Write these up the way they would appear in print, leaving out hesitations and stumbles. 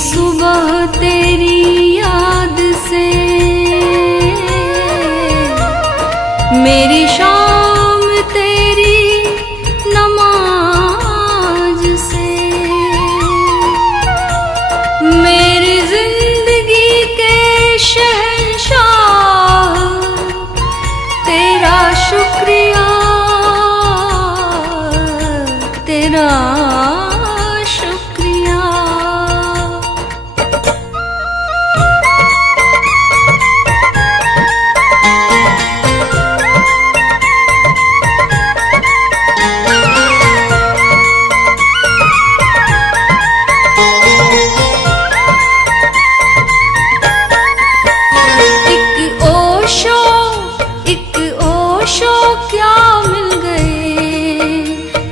सुबह तेरी याद से, मेरी शाम तेरी नमाज से, मेरी जिंदगी के शहंशाह तेरा शुक्रिया, तेरा शुक्रिया। एक ओशो क्या मिल गए,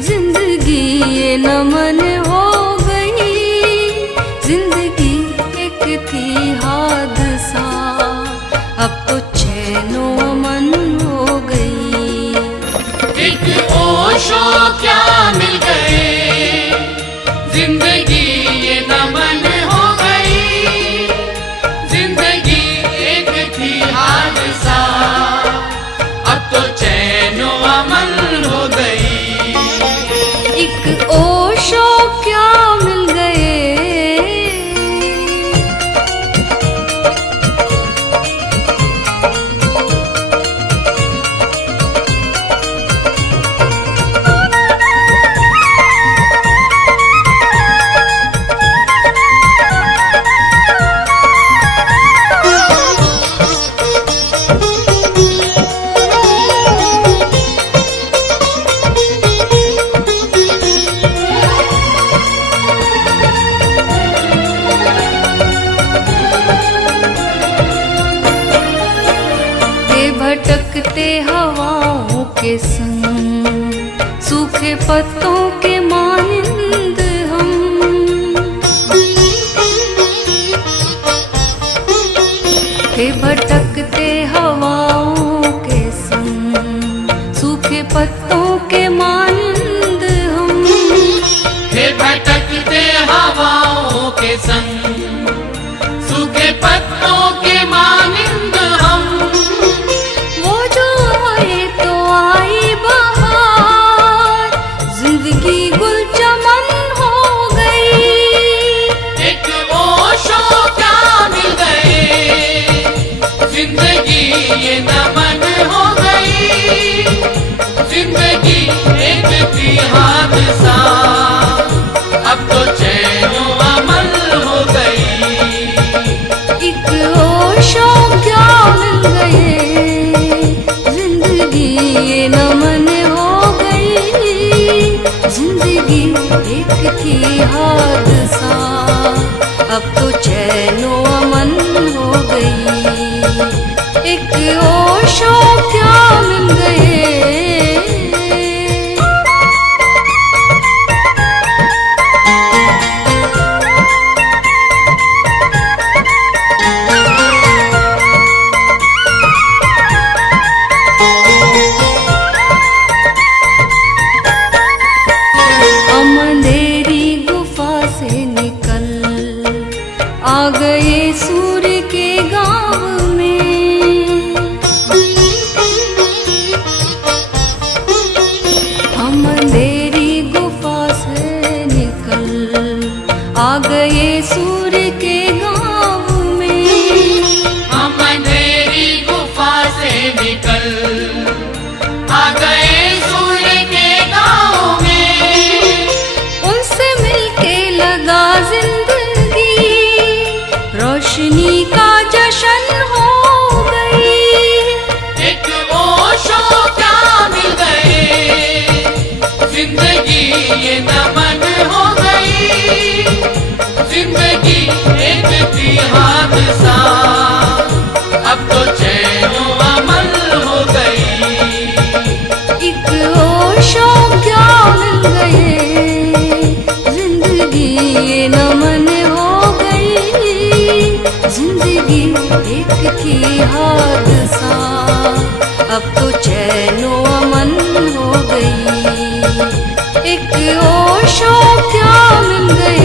जिंदगी ये नमन हो गई। जिंदगी एक थी हादसा, अब तो चैनो अमन हो गई। एक ओशो क्या मिल गए, जिंदगी ये नमन हो गई। जिंदगी एक थी हादसा, अब तो चैनो अमन हो गई। एक ओशो क्या मिल गए। भटकते हवाओं के संग, सूखे पत्तों के मानिंद हम। हे भटकते हवाओं के संग, सूखे पत्तों के मानिंद हम। हे भटकते हवाओं के संग, सूखे पत्तों के मानिंद हम। जिंदगी ये नमन हो गई। जिंदगी एक थी हादसा, अब तो चैनो अमन हो गई। एक ओशो क्या मिल गए, जिंदगी ये नमन हो गई। जिंदगी एक थी हादसा, अब तो चैनो अमन हो गई। एक ओशो क्या मिल गए। हम अंधेरी गुफा से निकल आ गए सूर्य के गांव में। हम अंधेरी गुफा से निकल आ गए सूर्य के गांव में। हम अंधेरी गुफा से निकल आ गए सूर्य के गांव में। उनसे मिलके लगा जिंदगी, रोशनी का जश्न हो गई। एक ओशो क्या मिल गए, जिंदगी ये नमन हो गई। जिंदगी एक थी हादसा, अब तो चैनो अमन हो गई। एक ओशो क्या मिल गए, जिंदगी ये नमन हो गई। जिंदगी एक थी हादसा, अब तो चैनो अमन हो गई। एक ओशो क्या मिल गए।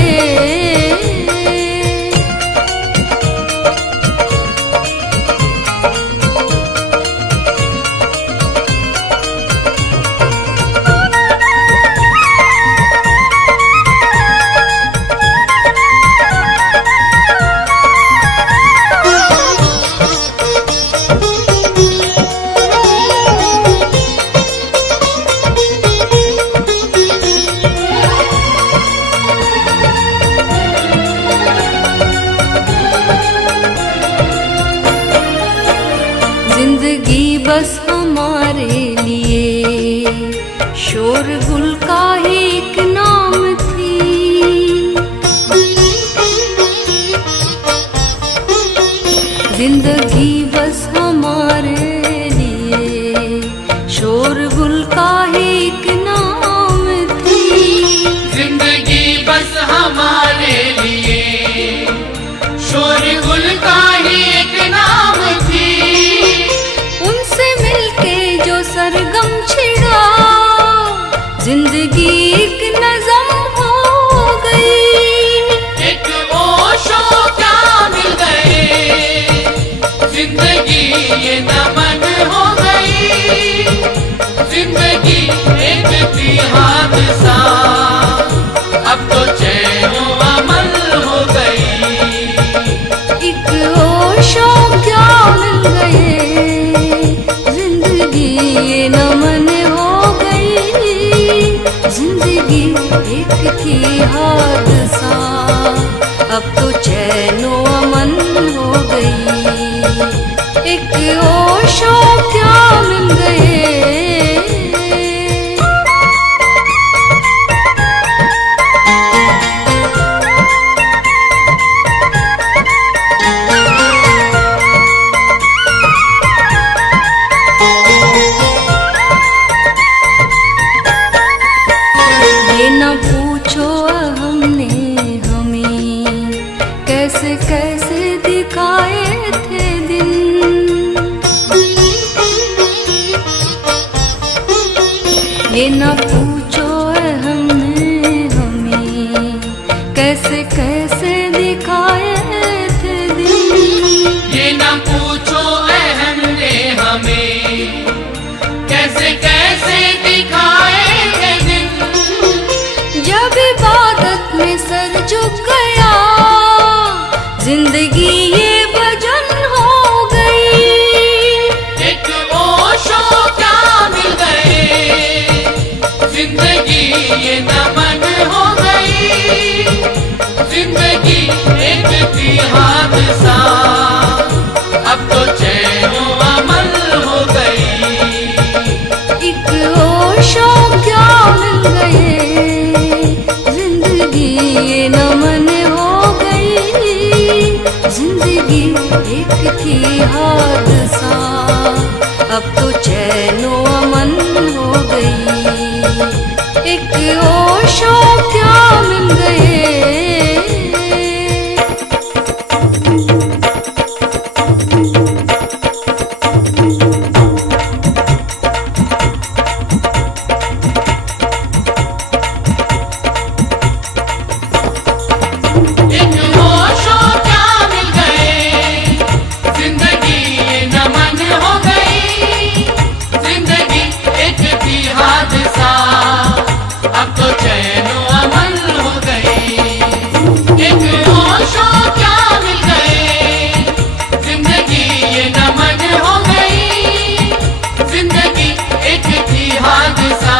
शोरगुल का ही एक नाम थी। जिंदगी बस हमारे लिए शोरगुल का ही एक नाम थी। जिंदगी बस हमारे लिए शोरगुल का ही एक नाम थी। उनसे मिलके जो सरगम छिड़ा जिंदगी एक नज़म हो गई। एक ओशो क्या मिल गए, जिंदगी ये नमन हो गई। जिंदगी एक थी हादसा, अब तो चैनो अमल हो गई। एक ओशो क्या मिल गए, जिंदगी ये नमन हो गई। जिंदगी एक थी हादसा, अब तो चैनो अमन हो गई। एक ओशो क्या मिल गए। ये न पूछो हमने हमें कैसे कैसे दिखाए थे दिन। ये न पूछो हमने हमें कैसे कैसे दिखाए थे दिन। ये ना पूछो हमने हमें कैसे कैसे दिखाए थे दिन। जब इबादत में सर झुक गया जिंदगी ये भजन हो गई। एक ओशो क्या मिल गए, जिंदगी ये नमन हो गई। जिंदगी एक थी हादसा, अब तो चैनो अमल हो गई। एक ओशो क्या मिल गए, जिंदगी ये नमन हो गई। जिंदगी एक थी हादसा, अब तो चैनो अमन हो गई। एक ओशो क्या मिल गए। एक ओशो क्या मिल गए, जिंदगी ये नमन हो गई। जिंदगी एक थी हादसा, अब तो चैनो अमल हो गई। एक ओशो क्या मिल गए, जिंदगी ये नमन हो गई। जिंदगी एक थी हादसा,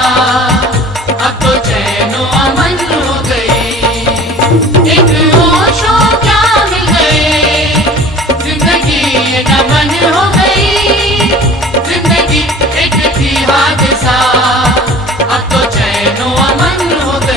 अब तो चैनो अमल हो गई। एक ओशो क्या मिल गए, जिंदगी ये नमन हो गई। जिंदगी एक थी हादसा, अब तो चैनो अमन हो गई।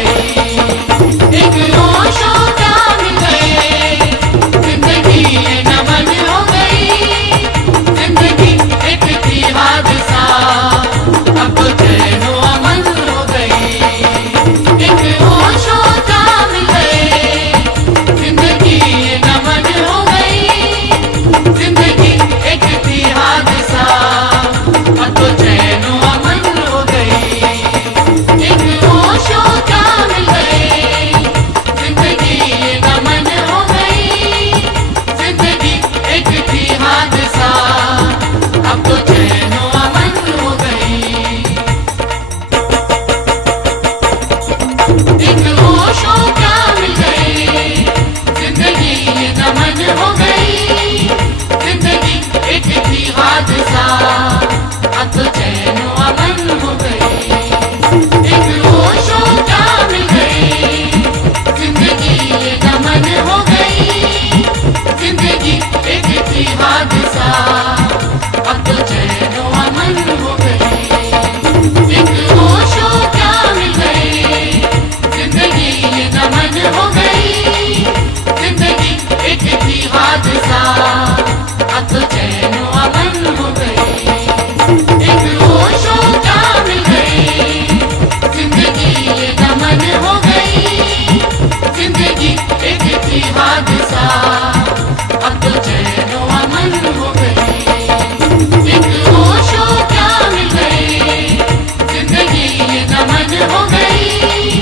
हो गई,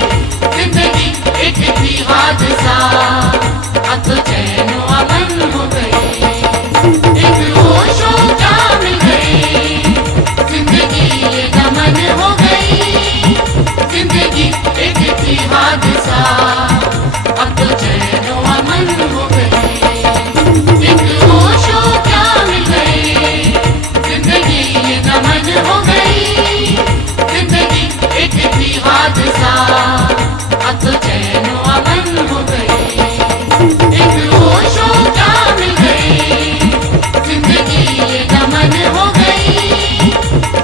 जिंदगी एक थी हादसा, अब तो चैन व अमन हो गई। एक होशो क्या मिल गई, जिंदगी ये नमन हो गई, जिंदगी एक थी हादसा, अब तो चैन व अमन हो गई। एक होशो क्या मिल गई, जिंदगी ये नमन हो गई, जिंदगी एक थी हादसा, अब तो चैन व अमन हो गई। एक होशो क्या मिल गई, जिंदगी ये नमन हो गई,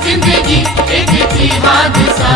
जिंदगी एक थी हादसा।